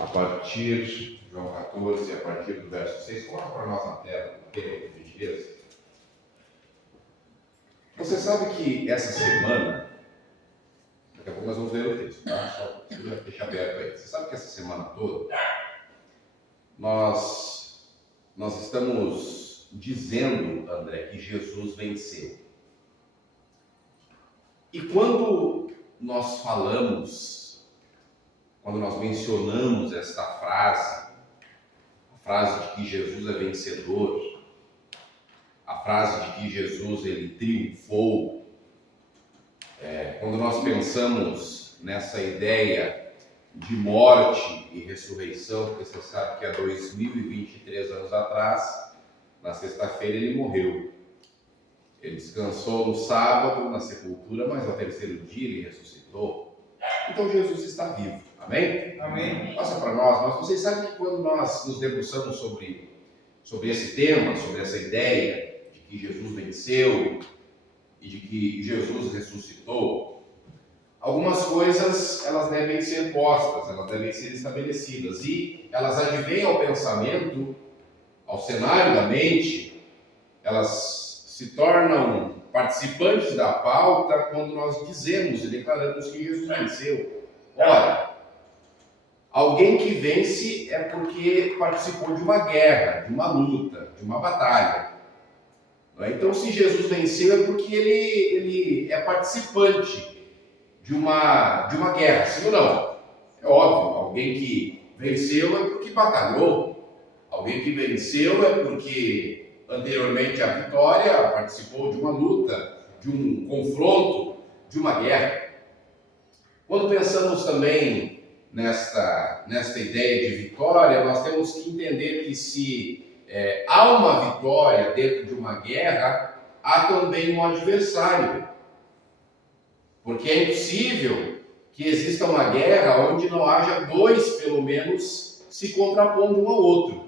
a partir de João 14, a partir do verso 6. Coloca para nós na tela, por gentileza. Você sabe que essa semana, daqui a pouco nós vamos ler o texto, tá? Só deixar aberto aí. Você sabe que essa semana toda nós estamos dizendo, André, que Jesus venceu. E quando nós mencionamos esta frase, a frase de que Jesus é vencedor, a frase de que Jesus ele triunfou, quando nós pensamos nessa ideia de morte e ressurreição, porque você sabe que há 2023 anos atrás, na sexta-feira ele morreu. Ele descansou no sábado, na sepultura, mas ao terceiro dia ele ressuscitou. Então Jesus está vivo. Amém? Amém. Passa para nós. Mas vocês sabem que quando nós nos debruçamos sobre esse tema, sobre essa ideia de que Jesus venceu e de que Jesus ressuscitou, algumas coisas elas devem ser postas, elas devem ser estabelecidas. E elas advêm ao pensamento, ao cenário da mente, elas se tornam participantes da pauta quando nós dizemos e declaramos que Jesus venceu. Ora, alguém que vence é porque participou de uma guerra, de uma luta, de uma batalha. Então, se Jesus venceu é porque ele é participante de uma guerra, sim ou não? É óbvio, alguém que venceu é porque batalhou, alguém que venceu é porque anteriormente à vitória participou de uma luta, de um confronto, de uma guerra. Quando pensamos também nesta ideia de vitória, nós temos que entender que se há uma vitória dentro de uma guerra, há também um adversário. Porque é impossível que exista uma guerra onde não haja dois, pelo menos, se contrapondo um ao outro.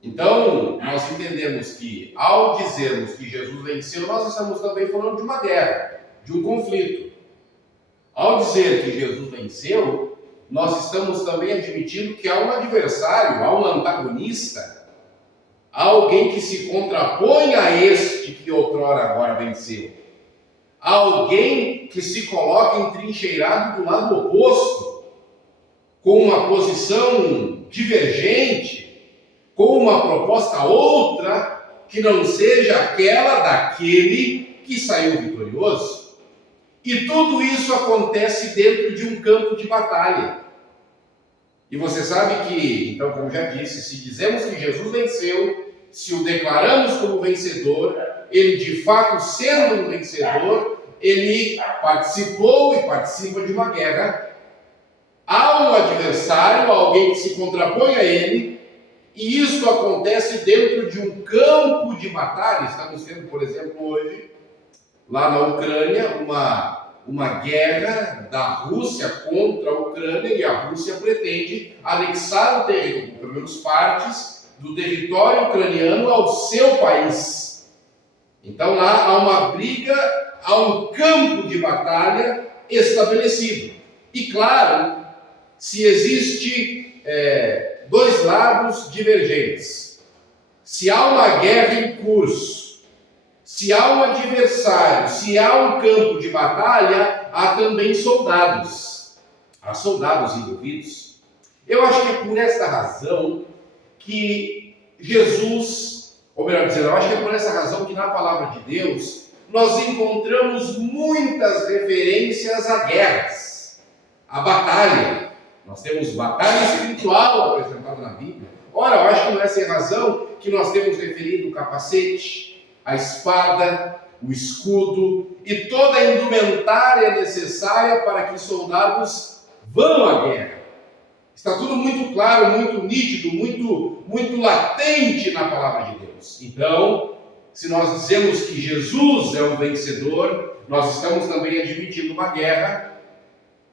Então, nós entendemos que, ao dizermos que Jesus venceu, nós estamos também falando de uma guerra, de um conflito. Ao dizer que Jesus venceu, nós estamos também admitindo que há um adversário, há um antagonista, há alguém que se contrapõe a este que outrora agora venceu. Há alguém que se coloca entrincheirado do lado oposto, com uma posição divergente, com uma proposta outra que não seja aquela daquele que saiu vitorioso. E tudo isso acontece dentro de um campo de batalha. E você sabe que, então, como já disse, se dizemos que Jesus venceu, se o declaramos como vencedor, ele de fato sendo um vencedor, ele participou e participa de uma guerra. Há um adversário, alguém que se contrapõe a ele, e isso acontece dentro de um campo de batalha. Estamos tendo, por exemplo, hoje, lá na Ucrânia, uma guerra da Rússia contra a Ucrânia, e a Rússia pretende anexar o território, pelo menos partes do território ucraniano ao seu país. Então lá há uma briga, há um campo de batalha estabelecido. E claro, se existe dois lados divergentes, se há uma guerra em curso, se há um adversário, se há um campo de batalha, há também soldados. Há soldados envolvidos. Eu acho que é por esta razão que Jesus, ou melhor dizendo, eu acho que é por essa razão que na palavra de Deus nós encontramos muitas referências a guerras, a batalha. Nós temos batalha espiritual apresentada na Bíblia. Ora, eu acho que não é sem razão que nós temos referido o capacete, a espada, o escudo e toda a indumentária necessária para que soldados vão à guerra. Está tudo muito claro, muito nítido, muito latente na palavra de Deus. Então, se nós dizemos que Jesus é um vencedor, nós estamos também admitindo uma guerra.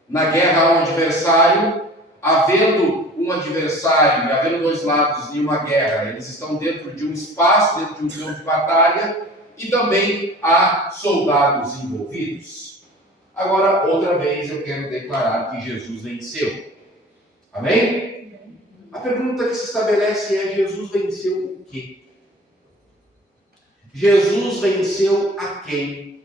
Na guerra há um adversário. Havendo um adversário e havendo dois lados em uma guerra, eles estão dentro de um espaço, dentro de um campo de batalha, e também há soldados envolvidos. Agora, outra vez, eu quero declarar que Jesus venceu. Amém? A pergunta que se estabelece é: Jesus venceu o quê? Jesus venceu a quem?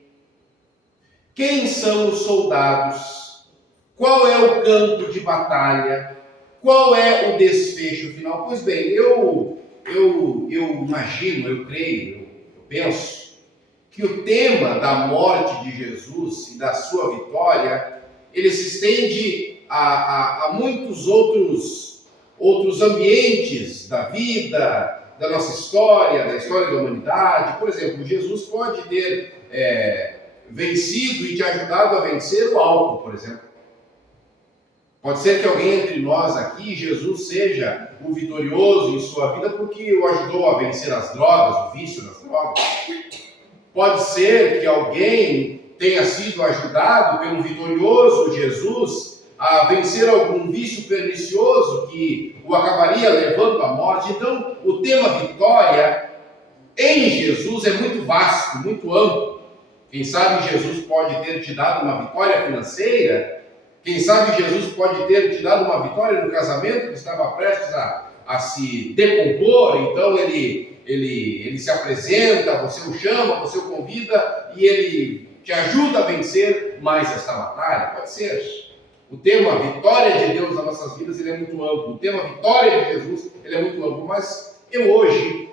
Quem são os soldados? Qual é o campo de batalha? Qual é o desfecho final? Pois bem, eu imagino, eu creio, eu penso que o tema da morte de Jesus e da sua vitória, ele se estende a muitos outros ambientes da vida, da nossa história, da história da humanidade. Por exemplo, Jesus pode ter vencido e te ajudado a vencer o álcool, por exemplo. Pode ser que alguém entre nós aqui, Jesus, seja o vitorioso em sua vida porque o ajudou a vencer as drogas, o vício das drogas. Pode ser que alguém tenha sido ajudado pelo vitorioso Jesus a vencer algum vício pernicioso que o acabaria levando à morte. Então, o tema vitória em Jesus é muito vasto, muito amplo. Quem sabe Jesus pode ter te dado uma vitória financeira. Quem sabe Jesus pode ter te dado uma vitória no casamento que estava prestes a se decompor. Então ele se apresenta, você o chama, você o convida e ele te ajuda a vencer mais esta batalha. Pode ser. O tema vitória de Deus nas nossas vidas, ele é muito amplo. O tema vitória de Jesus, ele é muito amplo. Mas eu hoje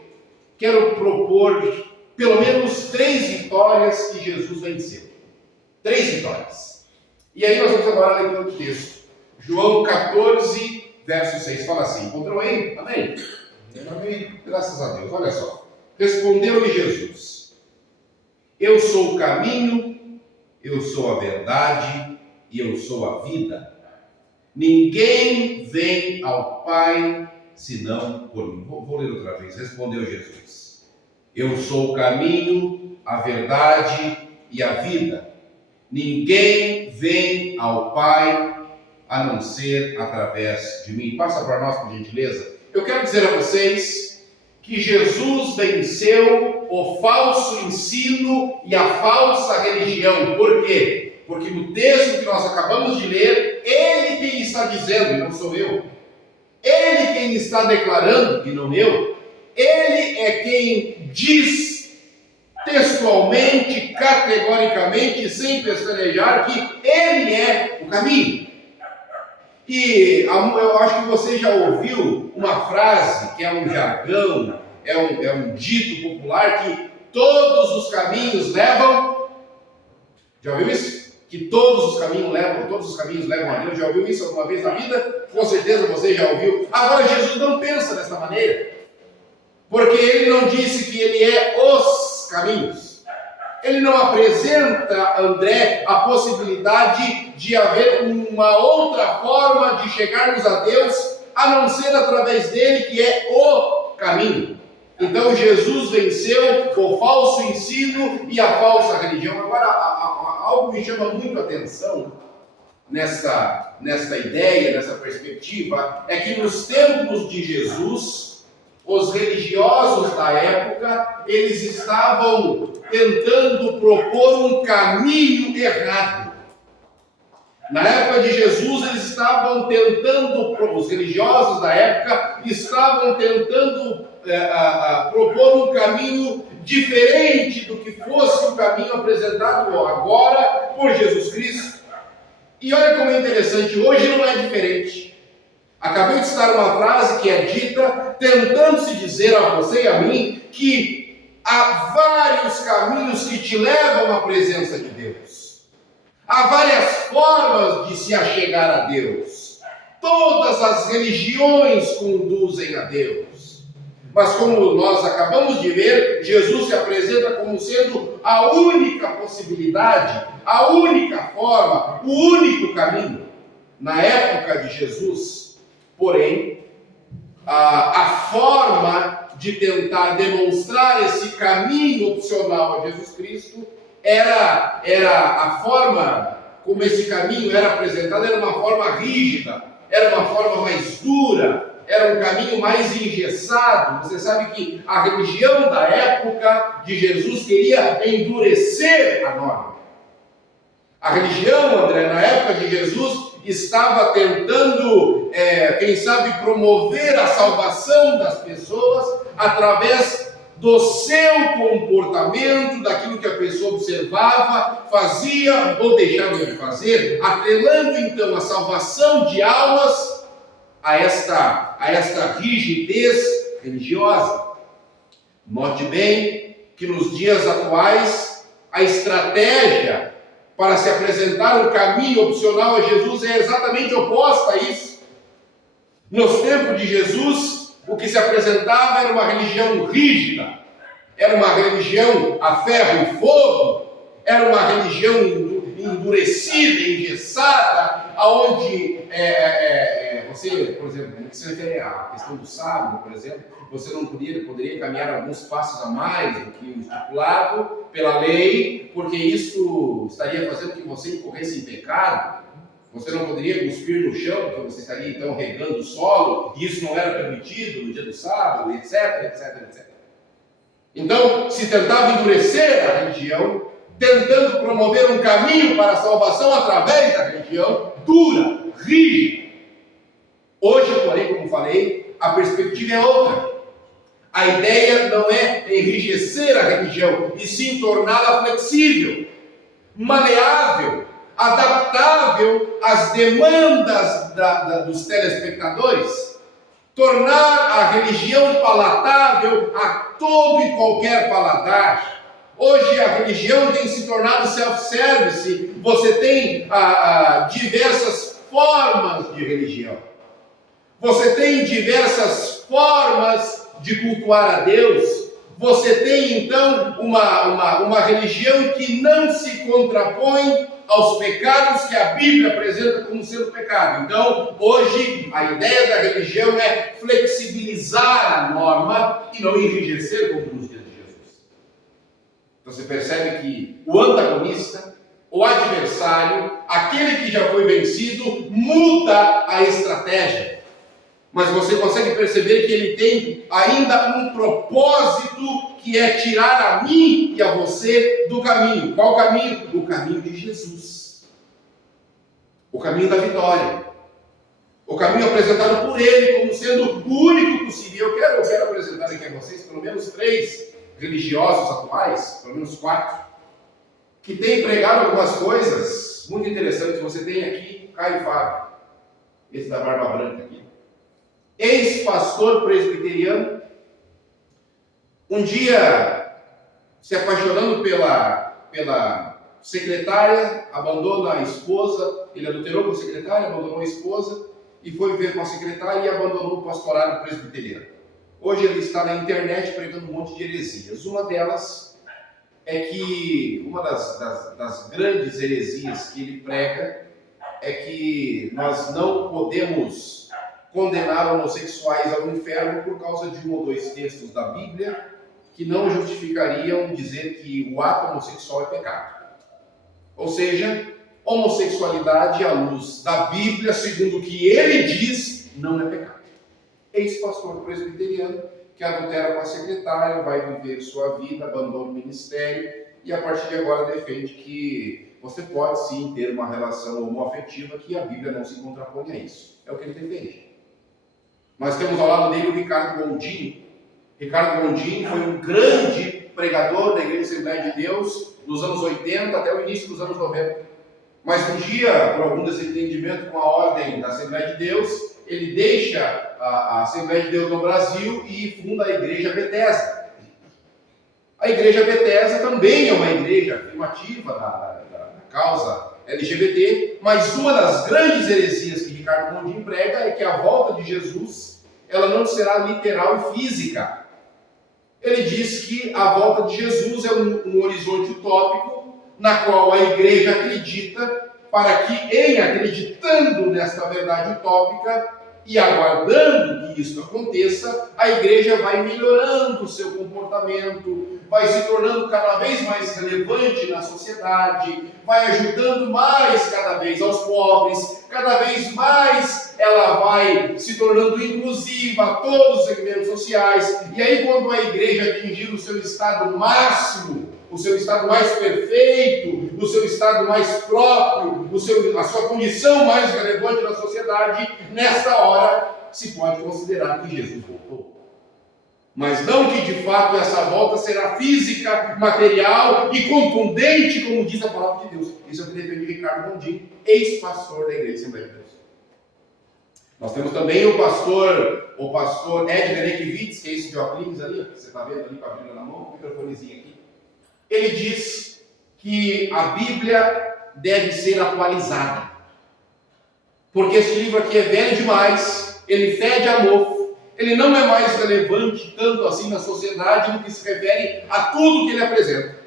quero propor pelo menos 3 vitórias que Jesus venceu. 3 vitórias. E aí nós vamos agora ler o texto. João 14, verso 6, fala assim. Encontrou aí? Amém? Amém. Graças a Deus. Olha só. Respondeu-lhe Jesus: eu sou o caminho, eu sou a verdade e eu sou a vida. Ninguém vem ao Pai senão por mim. Vou ler outra vez. Respondeu Jesus: eu sou o caminho, a verdade e a vida. Ninguém vem ao Pai a não ser através de mim. Passa para nós, por gentileza. Eu quero dizer a vocês que Jesus venceu o falso ensino e a falsa religião. Por quê? Porque no texto que nós acabamos de ler, Ele quem está dizendo, e não sou eu. Ele quem está declarando, e não eu. Ele é quem diz textualmente, categoricamente, sem pestanejar, que Ele é o caminho. E eu acho que você já ouviu uma frase que é um jargão, é um dito popular, que todos os caminhos levam. Já ouviu isso? Que todos os caminhos levam a Deus. Já ouviu isso alguma vez na vida? Com certeza você já ouviu. Agora, Jesus não pensa dessa maneira, porque Ele não disse que Ele é os caminhos. Ele não apresenta a André a possibilidade de haver uma outra forma de chegarmos a Deus, a não ser através dele, que é o caminho. Então Jesus venceu o falso ensino e a falsa religião. Agora, algo me chama muito a atenção nessa ideia, nessa perspectiva, é que nos tempos de Jesus, os religiosos da época, eles estavam tentando propor um caminho errado. Na época de Jesus, eles estavam tentando, os religiosos da época, estavam tentando propor um caminho diferente do que fosse o caminho apresentado agora por Jesus Cristo. E olha como é interessante, hoje não é diferente. Acabei de citar uma frase que é dita, tentando se dizer a você e a mim, que há vários caminhos que te levam à presença de Deus. Há várias formas de se achegar a Deus. Todas as religiões conduzem a Deus. Mas como nós acabamos de ver, Jesus se apresenta como sendo a única possibilidade, a única forma, o único caminho. Na época de Jesus, porém, a forma de tentar demonstrar esse caminho opcional a Jesus Cristo era a forma como esse caminho era apresentado, era uma forma rígida, era uma forma mais dura, era um caminho mais engessado. Você sabe que a religião da época de Jesus queria endurecer a norma. A religião, André, na época de Jesus, estava tentando, quem sabe, promover a salvação das pessoas através do seu comportamento, daquilo que a pessoa observava, fazia ou deixava de fazer, atrelando então a salvação de almas a esta rigidez religiosa. Note bem que nos dias atuais a estratégia para se apresentar um caminho opcional a Jesus é exatamente oposta a isso. Nos tempos de Jesus, o que se apresentava era uma religião rígida, era uma religião a ferro e fogo, era uma religião endurecida, engessada, aonde você, por exemplo, no que se refere à questão do sábado, por exemplo, você não poderia caminhar alguns passos a mais do que o estipulado pela lei, porque isso estaria fazendo que você incorresse em pecado. Você não poderia cuspir no chão, porque você estaria então regando o solo, e isso não era permitido no dia do sábado, etc, etc, etc. Então, se tentava endurecer a religião, tentando promover um caminho para a salvação através da religião dura, rígida. Hoje, porém, como falei, a perspectiva é outra. A ideia não é enrijecer a religião, e sim torná-la flexível, maleável, adaptável às demandas dos telespectadores, tornar a religião palatável a todo e qualquer paladar. Hoje a religião tem se tornado self-service, você tem diversas formas de religião, você tem diversas formas de cultuar a Deus. Você tem então uma religião que não se contrapõe aos pecados que a Bíblia apresenta como sendo pecado. Então, hoje, a ideia da religião é flexibilizar a norma e não enrijecer como nos dias de Jesus. Então, você percebe que o antagonista, o adversário, aquele que já foi vencido, muda a estratégia. Mas você consegue perceber que ele tem ainda um propósito, que é tirar a mim e a você do caminho. Qual caminho? O caminho de Jesus. O caminho da vitória. O caminho apresentado por ele como sendo o único possível. Eu quero apresentar aqui a vocês pelo menos 3 religiosos atuais, pelo menos 4, que têm pregado algumas coisas muito interessantes. Você tem aqui Caio Fábio, esse da barba branca aqui, ex-pastor presbiteriano, um dia se apaixonando pela secretária, abandona a esposa, ele adulterou com a secretária, abandonou a esposa e foi viver com a secretária e abandonou o pastorado presbiteriano. Hoje ele está na internet pregando um monte de heresias. Uma delas é que, uma das grandes heresias que ele prega é que nós não podemos condenar homossexuais ao inferno por causa de 1 ou 2 textos da Bíblia que não justificariam dizer que o ato homossexual é pecado. Ou seja, homossexualidade à luz da Bíblia, segundo o que ele diz, não é pecado. Ex-pastor presbiteriano que adultera com a secretária, vai viver sua vida, abandona o ministério e a partir de agora defende que você pode sim ter uma relação homoafetiva, que a Bíblia não se contrapõe a isso. É o que ele defende. Nós temos ao lado dele o Ricardo Gondim. Ricardo Gondim foi um grande pregador da Igreja Assembleia de Deus nos anos 80 até o início dos anos 90. Mas um dia, por algum desentendimento com a ordem da Assembleia de Deus, ele deixa a Assembleia de Deus no Brasil e funda a Igreja Bethesda. A Igreja Bethesda também é uma igreja afirmativa da causa LGBT, mas uma das grandes heresias que Ricardo Gondim prega é que a volta de Jesus, ela não será literal e física. Ele diz que a volta de Jesus é um horizonte utópico, na qual a igreja acredita, para que, em acreditando nesta verdade utópica e aguardando que isso aconteça, a igreja vai melhorando o seu comportamento, vai se tornando cada vez mais relevante na sociedade, vai ajudando mais cada vez aos pobres, cada vez mais ela vai se tornando inclusiva a todos os segmentos sociais, e aí quando a igreja atingir o seu estado máximo, o o seu estado mais perfeito, o seu estado mais próprio, a sua condição mais relevante na sociedade, nesta hora se pode considerar que Jesus voltou. Mas não que de fato essa volta será física, material e contundente, como diz a palavra de Deus. Isso é o que defende Ricardo Gondim, ex-pastor da Igreja Assembleia de Deus. Nós temos também o pastor Ed Renekiewicz, que é esse de óculos ali, que você está vendo ali com a Bíblia na mão, com o microfonezinho aqui. Ele diz que a Bíblia deve ser atualizada. Porque esse livro aqui é velho demais, ele fede a mofo, ele não é mais relevante tanto assim na sociedade no que se refere a tudo que ele apresenta.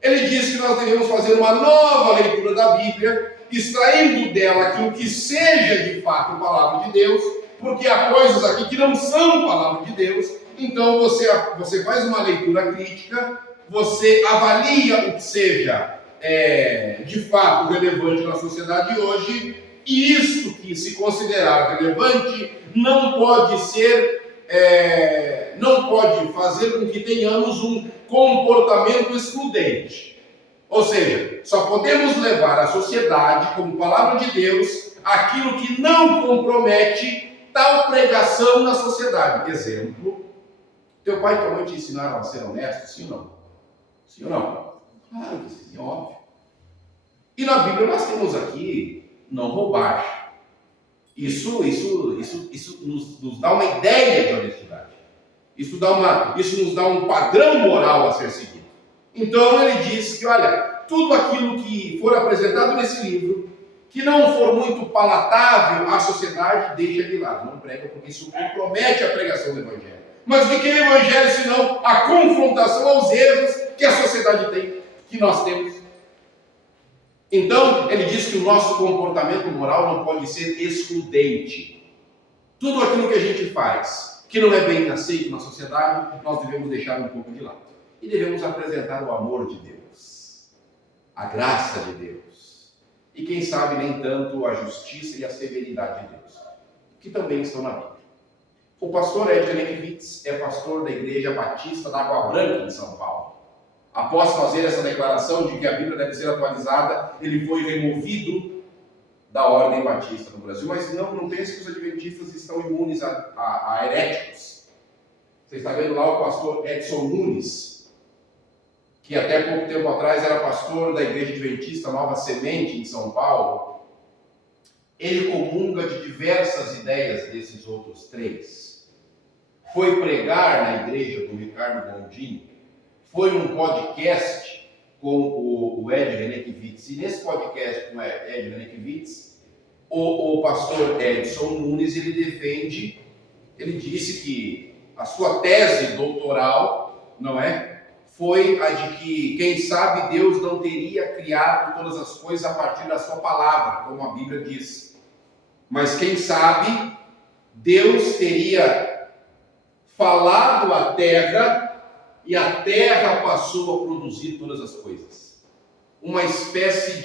Ele diz que nós devemos fazer uma nova leitura da Bíblia, extraindo dela aquilo que seja de fato palavra de Deus, porque há coisas aqui que não são palavra de Deus. Então você faz uma leitura crítica, você avalia o que seja de fato relevante na sociedade hoje, e isso que se considerar relevante não pode fazer com que tenhamos um comportamento excludente. Ou seja, só podemos levar à sociedade, como palavra de Deus, aquilo que não compromete tal pregação na sociedade. Exemplo, teu pai e tua mãe te ensinaram a ser honesto, sim ou não? Sim ou não? Claro que sim, é óbvio. E na Bíblia nós temos aqui não roubar. Isso nos dá uma ideia de honestidade. Isso nos dá um padrão moral a ser seguido. Então ele diz que, olha, tudo aquilo que for apresentado nesse livro, que não for muito palatável à sociedade, deixa de lado, não prega, porque isso compromete a pregação do Evangelho. Mas o que é o Evangelho, senão a confrontação aos erros que a sociedade tem, que nós temos? Então, ele diz que o nosso comportamento moral não pode ser excludente. Tudo aquilo que a gente faz, que não é bem aceito na sociedade, nós devemos deixar um pouco de lado. E devemos apresentar o amor de Deus, a graça de Deus, e quem sabe nem tanto a justiça e a severidade de Deus, que também estão na Bíblia. O pastor Ed Renekiewicz é pastor da Igreja Batista da Água Branca, em São Paulo. Após fazer essa declaração de que a Bíblia deve ser atualizada, ele foi removido da Ordem Batista no Brasil. Mas não pense que os adventistas estão imunes a heréticos. Você está vendo lá o pastor Edson Nunes, que até pouco tempo atrás era pastor da Igreja Adventista Nova Semente, em São Paulo. Ele comunga de diversas ideias desses outros três. Foi pregar na igreja do Ricardo Gondim, foi num podcast com o Ed Renekiewicz, e nesse podcast com o Ed Renekiewicz, o pastor Edson Nunes, ele disse que a sua tese doutoral, foi a de que, quem sabe, Deus não teria criado todas as coisas a partir da sua palavra, como a Bíblia diz. Mas quem sabe, Deus teria falado à terra, e a terra passou a produzir todas as coisas. Uma espécie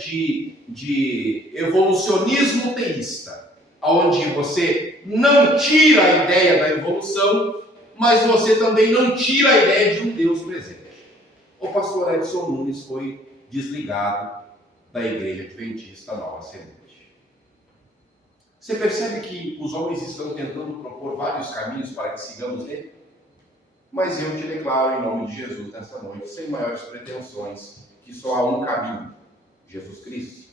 de evolucionismo teísta, onde você não tira a ideia da evolução, mas você também não tira a ideia de um Deus presente. O pastor Edson Nunes foi desligado da Igreja Adventista Nova Semente. Você percebe que os homens estão tentando propor vários caminhos para que sigamos nele? Mas eu te declaro em nome de Jesus nesta noite, sem maiores pretensões, que só há um caminho: Jesus Cristo.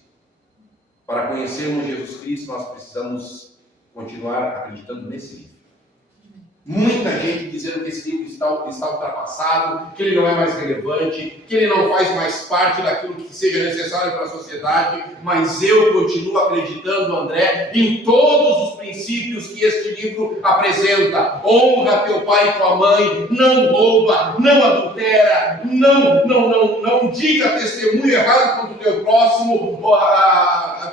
Para conhecermos Jesus Cristo, nós precisamos continuar acreditando nesse livro. Muita gente dizendo que esse livro está ultrapassado, que ele não é mais relevante, que ele não faz mais parte daquilo que seja necessário para a sociedade, mas eu continuo acreditando, André, em todos os princípios que este livro apresenta. Honra teu pai e tua mãe, não rouba, não adultera, não diga testemunho errado contra o teu próximo.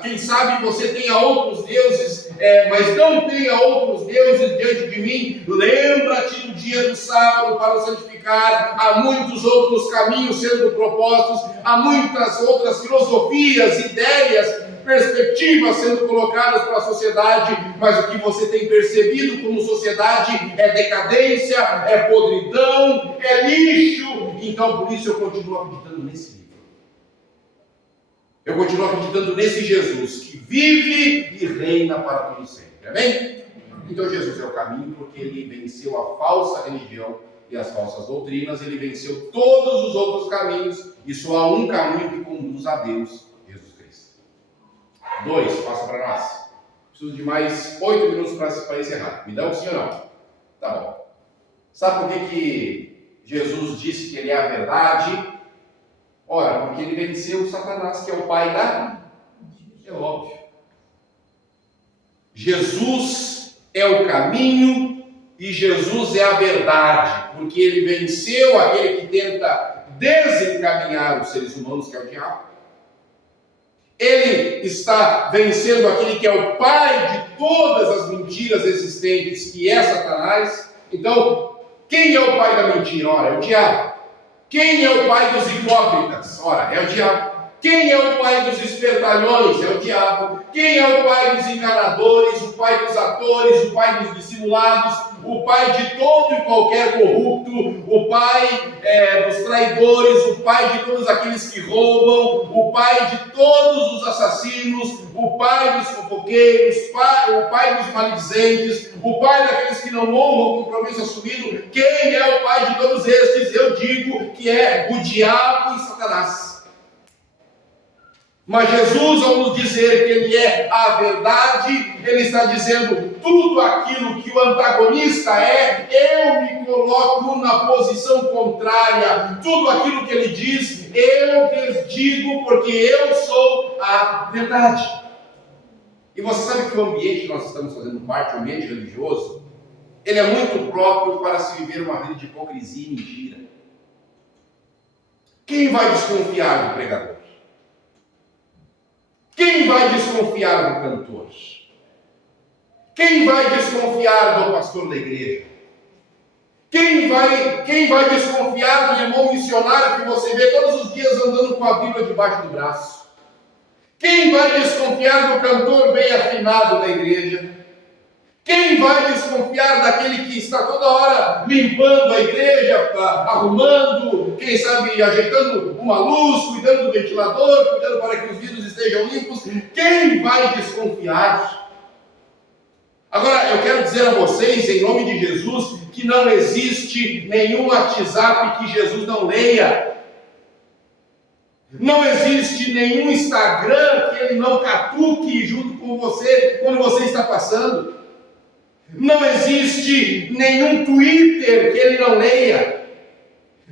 Quem sabe você tenha outros deuses, mas não tenha outros deuses diante de mim. Lembra-te do dia do sábado para o santificar. Há muitos outros caminhos sendo propostos, há muitas outras filosofias, ideias, perspectivas sendo colocadas para a sociedade, mas o que você tem percebido como sociedade é decadência, é podridão, é lixo, Então por isso eu continuo acreditando nesse livro. Eu continuo acreditando nesse Jesus que vive e reina para todo sempre. Amém? Então Jesus é o caminho porque ele venceu a falsa religião e as falsas doutrinas. Ele venceu todos os outros caminhos e só há um caminho que conduz a Deus, Jesus Cristo. 2, passa para nós. Preciso de mais 8 minutos para encerrar. Me dá um sim ou não? Tá bom. Sabe por que Jesus disse que ele é a verdade? Ora, porque ele venceu o Satanás, que é o pai da... É óbvio. Jesus é o caminho e Jesus é a verdade, porque ele venceu aquele que tenta desencaminhar os seres humanos, que é o diabo. Ele está vencendo aquele que é o pai de todas as mentiras existentes, que é Satanás. Então, quem é o pai da mentira? Ora, é o diabo. Quem é o pai dos hipócritas? Ora, é o diabo. Quem é o pai dos espertalhões? É o diabo. Quem é o pai dos enganadores, o pai dos atores, o pai dos dissimulados, o pai de todo e qualquer corrupto, o pai dos traidores, o pai de todos aqueles que roubam, o pai de todos os assassinos, o pai dos fofoqueiros, o pai dos maldizentes, o pai daqueles que não honram o compromisso assumido. Quem é o pai de todos estes? Eu digo que é o diabo e Satanás. Mas Jesus, ao nos dizer que ele é a verdade, ele está dizendo tudo aquilo que o antagonista é, eu me coloco na posição contrária. Tudo aquilo que ele diz, eu desdigo, porque eu sou a verdade. E você sabe que o ambiente que nós estamos fazendo parte, o ambiente religioso, ele é muito próprio para se viver uma vida de hipocrisia e mentira. Quem vai desconfiar do pregador? Quem vai desconfiar do cantor? Quem vai desconfiar do pastor da igreja? Quem vai desconfiar do irmão missionário que você vê todos os dias andando com a Bíblia debaixo do braço? Quem vai desconfiar do cantor bem afinado da igreja? Quem vai desconfiar daquele que está toda hora limpando a igreja, arrumando, quem sabe ajeitando uma luz, cuidando do ventilador, cuidando para que os vidros estejam limpos? Quem vai desconfiar? Agora, eu quero dizer a vocês, em nome de Jesus, que não existe nenhum WhatsApp que Jesus não leia. Não existe nenhum Instagram que ele não catuque junto com você quando você está passando. Não existe nenhum Twitter que ele não leia.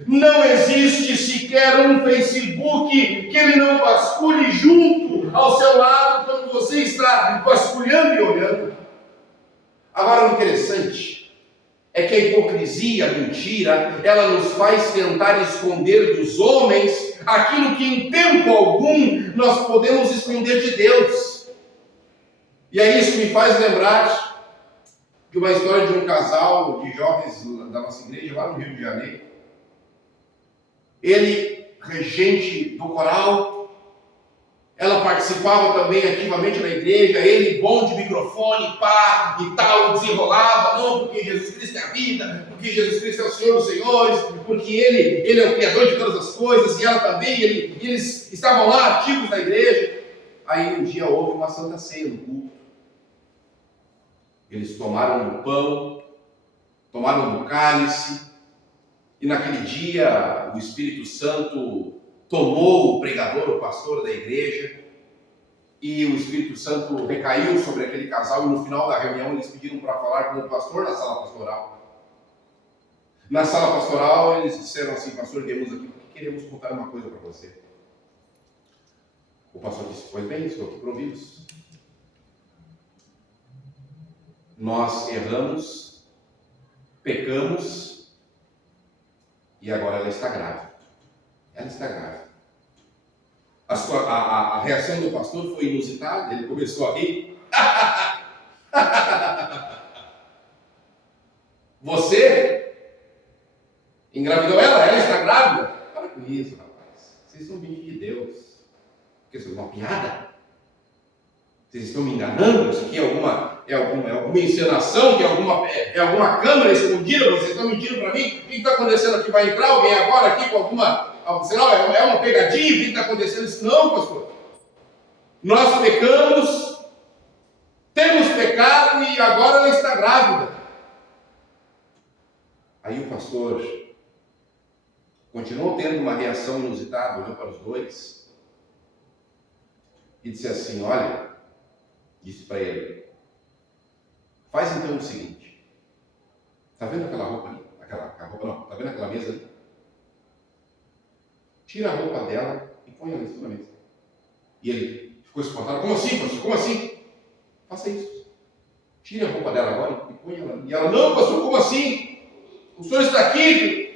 Não existe sequer um Facebook que ele não vasculhe junto ao seu lado quando você está vasculhando e olhando. Agora, o interessante é que a hipocrisia, a mentira, ela nos faz tentar esconder dos homens aquilo que em tempo algum nós podemos esconder de Deus. E é isso que me faz lembrar de uma história de um casal de jovens da nossa igreja, lá no Rio de Janeiro. Ele, regente do coral, ela participava também ativamente na igreja, ele bom de microfone, pá, e tal, desenrolava, não, porque Jesus Cristo é a vida, porque Jesus Cristo é o Senhor dos Senhores, porque ele é o Criador de todas as coisas, e ela também, eles estavam lá ativos na igreja. Aí um dia houve uma santa ceia no culto. Eles tomaram do pão, tomaram do cálice, e naquele dia o Espírito Santo tomou o pregador, o pastor da igreja, e o Espírito Santo recaiu sobre aquele casal, e no final da reunião eles pediram para falar com o pastor na sala pastoral. Na sala pastoral eles disseram assim: pastor, viemos aqui porque queremos contar uma coisa para você. O pastor disse: pois bem, estou aqui para ouvi-los. Nós erramos, pecamos, e agora ela está grávida. Ela está grávida. A reação do pastor foi inusitada, ele começou a rir. Você engravidou ela? Ela está grávida? Para com isso, rapaz. Vocês são filhos de Deus. Porque isso é uma piada? Vocês estão me enganando? Isso aqui é alguma encenação, que é alguma câmera escondida, vocês estão mentindo para mim? O que está acontecendo aqui? Vai entrar alguém agora aqui com alguma... Será, é uma pegadinha? O que está acontecendo? Isso não, pastor. Nós pecamos, temos pecado e agora ela está grávida. Aí o pastor continuou tendo uma reação inusitada, olhou para os dois e disse assim, olha, disse para ele, faz então o seguinte, está vendo aquela roupa ali? Está vendo aquela mesa ali? Tira a roupa dela e põe ela em cima da mesa. E ele ficou espantado, como assim, pastor? Como assim? Faça isso. Tire a roupa dela agora e põe ela. E ela, não, pastor, como assim? O senhor está aqui?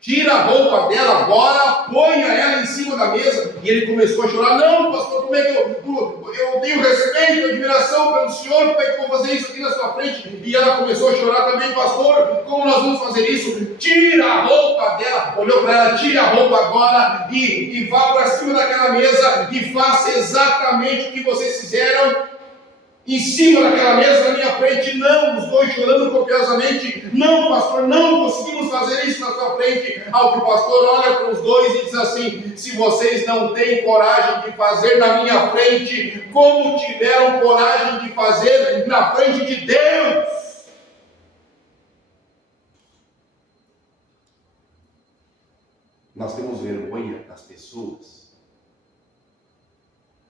Tira a roupa dela agora, ponha ela em cima da mesa. E ele começou a chorar, não, pastor, como é que eu tenho respeito, admiração pelo senhor, como é que eu vou fazer isso aqui na sua frente? E ela começou a chorar também, pastor, como nós vamos fazer isso? Tira a roupa dela, olhou para ela, tira a roupa agora e vá para cima daquela mesa e faça exatamente o que vocês fizeram em cima daquela mesa na minha frente. Não, os dois chorando copiosamente, não, pastor, não conseguimos fazer isso na sua frente. Ao que o pastor olha para os dois e diz assim, se vocês não têm coragem de fazer na minha frente, como tiveram coragem de fazer na frente de Deus? Nós temos vergonha das pessoas,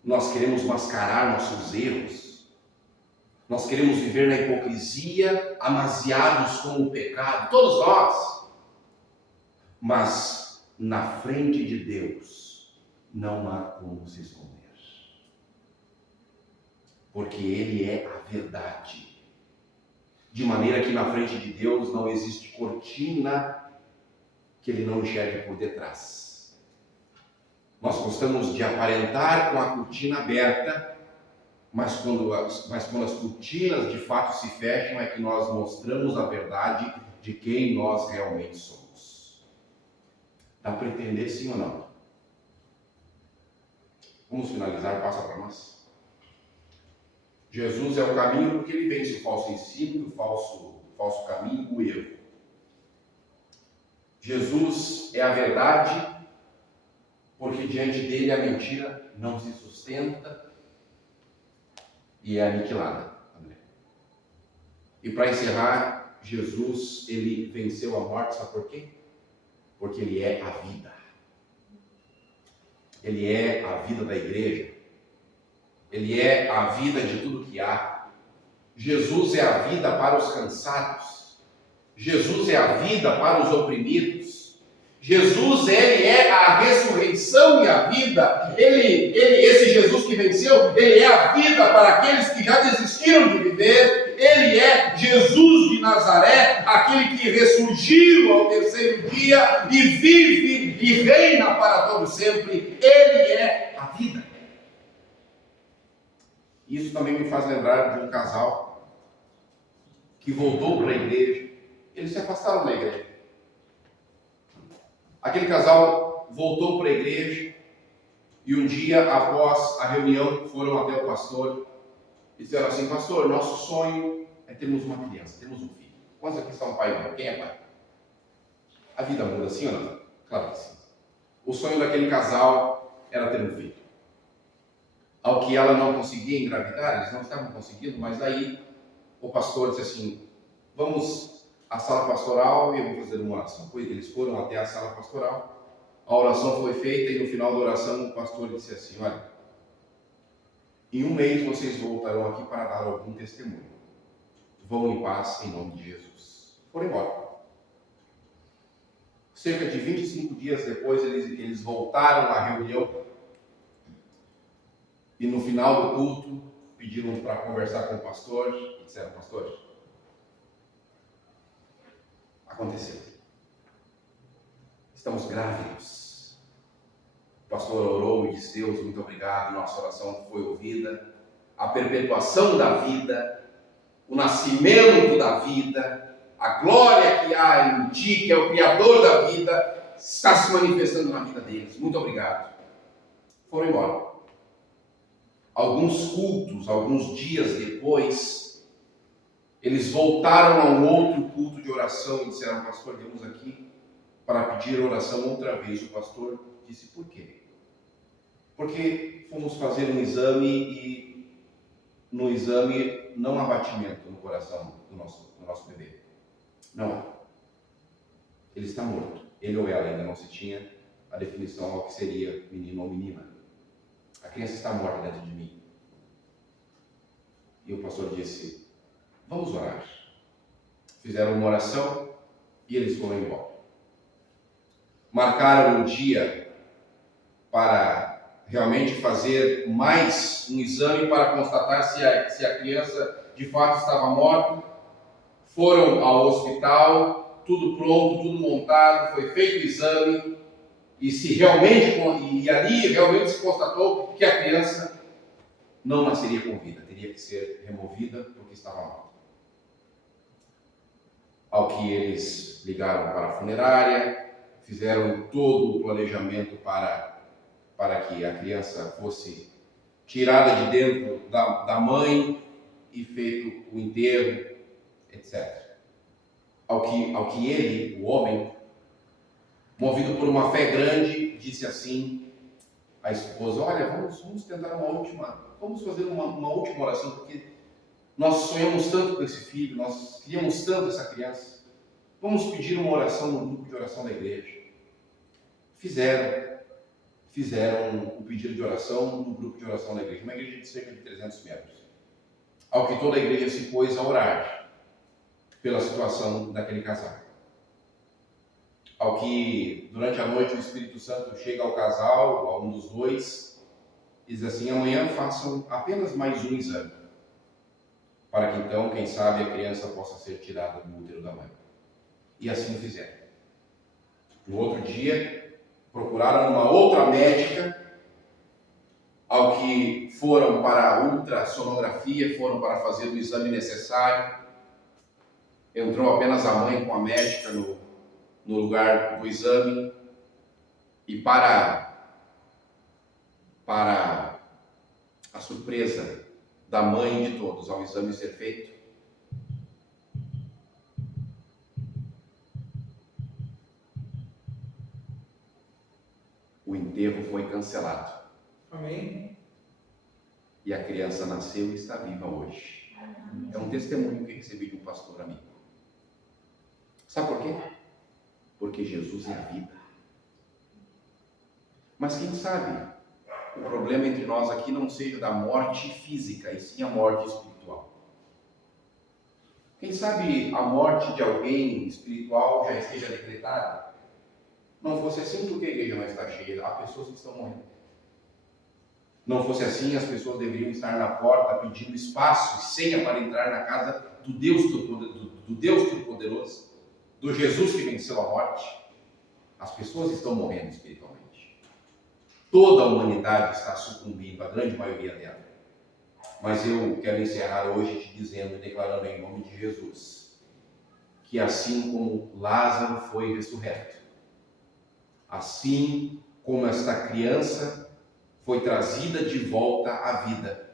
nós queremos mascarar nossos erros, nós queremos viver na hipocrisia, amaziados com o pecado, todos nós. Mas na frente de Deus não há como se esconder. Porque Ele é a verdade. De maneira que na frente de Deus não existe cortina que Ele não enxergue por detrás. Nós gostamos de aparentar com a cortina aberta, mas quando as cortinas de fato se fecham é que nós mostramos a verdade de quem nós realmente somos. Dá para entender sim ou não? Vamos finalizar, passa para nós. Jesus é o caminho porque ele vence o falso ensino, o falso caminho, o erro. Jesus é a verdade porque diante dele a mentira não se sustenta e é aniquilada. E para encerrar, Jesus, ele venceu a morte, sabe por quê? Porque ele é a vida. Ele é a vida da igreja. Ele é a vida de tudo que há. Jesus é a vida para os cansados. Jesus é a vida para os oprimidos. Jesus, ele é a ressurreição e a vida. Esse Jesus que venceu, ele é a vida para aqueles que já desistiram de viver. Ele é Jesus de Nazaré, aquele que ressurgiu ao terceiro dia e vive e reina para todo sempre. Ele é a vida. Isso também me faz lembrar de um casal que voltou para a igreja. Eles se afastaram da igreja. Aquele casal voltou para a igreja e um dia após a reunião foram até o pastor e disseram assim: pastor, nosso sonho é termos uma criança, termos um filho. Quantos aqui são pai e mãe? Quem é pai? A vida muda sim ou não? Claro que sim. O sonho daquele casal era ter um filho. Ao que ela não conseguia engravidar, eles não estavam conseguindo, mas daí o pastor disse assim: vamos à sala pastoral e eu vou fazer uma oração. Eles foram até a sala pastoral, a oração foi feita e no final da oração o pastor disse assim: olha, em um mês vocês voltarão aqui para dar algum testemunho. Vão em paz em nome de Jesus. Foram embora. Cerca de 25 dias depois eles voltaram à reunião e no final do culto pediram para conversar com o pastor e disseram: pastor, aconteceu. Estamos grávidos. O pastor orou e disse: Deus, muito obrigado, nossa oração foi ouvida. A perpetuação da vida, o nascimento da vida, a glória que há em ti, que é o Criador da vida, está se manifestando na vida deles. Muito obrigado. Foram embora. Alguns cultos, alguns dias depois, Eles voltaram a um outro culto de oração e disseram: pastor, viemos aqui para pedir oração outra vez. O pastor disse: por quê? Porque fomos fazer um exame e no exame não há batimento no coração do nosso bebê. Não há. Ele está morto. Ele ou ela, ainda não se tinha a definição ao que seria menino ou menina. A criança está morta dentro de mim. E o pastor disse: vamos orar. Fizeram uma oração e eles foram embora. Marcaram um dia para realmente fazer mais um exame para constatar se a criança de fato estava morta. Foram ao hospital, tudo pronto, tudo montado, foi feito o exame e ali realmente se constatou que a criança não nasceria com vida, teria que ser removida porque estava morta. Ao que eles ligaram para a funerária, fizeram todo o planejamento para que a criança fosse tirada de dentro da mãe e feito o enterro, etc. Ao que ele, o homem, movido por uma fé grande, disse assim à esposa: olha, vamos tentar vamos fazer uma última oração, porque nós sonhamos tanto com esse filho, nós queríamos tanto essa criança. Vamos pedir uma oração no grupo de oração da igreja. Fizeram o pedido de oração no grupo de oração da igreja, uma igreja de cerca de 300 metros. Ao que toda a igreja se pôs a orar pela situação daquele casal. Ao que, durante a noite, o Espírito Santo chega ao casal, a um dos dois, e diz assim: amanhã façam apenas mais um exame, para que então, quem sabe, a criança possa ser tirada do útero da mãe. E assim fizeram. No outro dia, procuraram uma outra médica, ao que foram para a ultrassonografia, foram para fazer o exame necessário. Entrou apenas a mãe com a médica no lugar do exame, e para a surpresa da mãe e de todos, ao exame ser feito, o enterro foi cancelado. Amém. E a criança nasceu e está viva hoje. É um testemunho que recebi de um pastor amigo. Sabe por quê? Porque Jesus é a vida. Mas quem sabe o problema entre nós aqui não seja da morte física, e sim a morte espiritual. Quem sabe a morte de alguém espiritual já esteja decretada? Não fosse assim, porque a igreja não está cheia, há pessoas que estão morrendo. Não fosse assim, as pessoas deveriam estar na porta pedindo espaço e senha para entrar na casa do Deus Todo-Poderoso, do Jesus que venceu a morte. As pessoas estão morrendo espiritualmente. Toda a humanidade está sucumbindo, a grande maioria dela. Mas eu quero encerrar hoje te dizendo e declarando em nome de Jesus, que assim como Lázaro foi ressurreto, assim como esta criança foi trazida de volta à vida,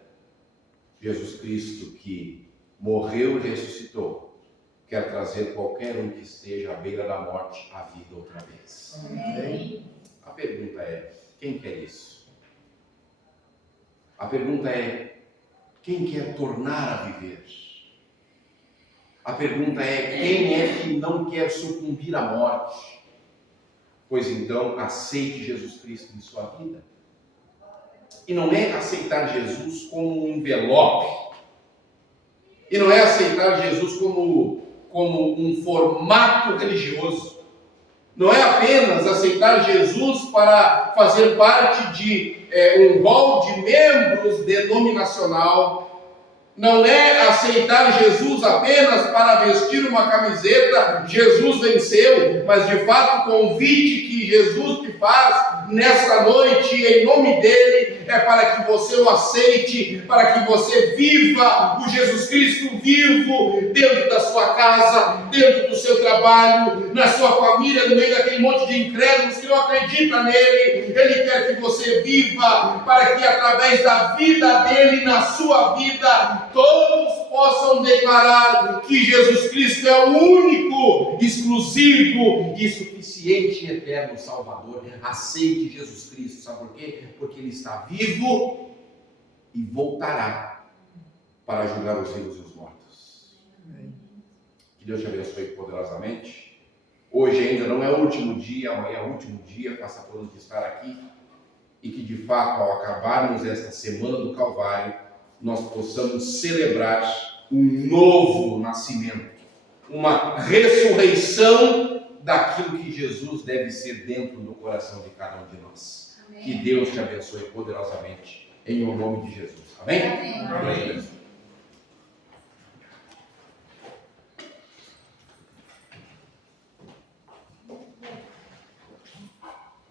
Jesus Cristo, que morreu e ressuscitou, quer trazer qualquer um que esteja à beira da morte à vida outra vez. Amém. A pergunta é: quem quer isso? A pergunta é: quem quer tornar a viver? A pergunta é: quem é que não quer sucumbir à morte? Pois então, aceite Jesus Cristo em sua vida. E não é aceitar Jesus como um envelope. E não é aceitar Jesus como um formato religioso. Não é apenas aceitar Jesus para fazer parte de um rol de membros denominacional. Não é aceitar Jesus apenas para vestir uma camiseta, Jesus venceu, mas de fato o convite que Jesus te faz nesta noite, em nome dele, é para que você o aceite, para que você viva o Jesus Cristo vivo dentro da sua casa, dentro do seu trabalho, na sua família, no meio daquele monte de incrédulos que não acreditam nele. Ele quer que você viva, para que através da vida dele, na sua vida, todos possam declarar que Jesus Cristo é o único, exclusivo e suficiente e eterno Salvador. Aceite Jesus Cristo, sabe por quê? Porque Ele está vivo e voltará para julgar os vivos e os mortos. Que Deus te abençoe poderosamente. Hoje ainda não é o último dia, amanhã é o último dia, faça plano de estar aqui. E que de fato, ao acabarmos esta semana do Calvário, nós possamos celebrar um novo nascimento, uma ressurreição daquilo que Jesus deve ser dentro do coração de cada um de nós. Amém. Que Deus te abençoe poderosamente, em nome de Jesus. Amém? Amém. Amém.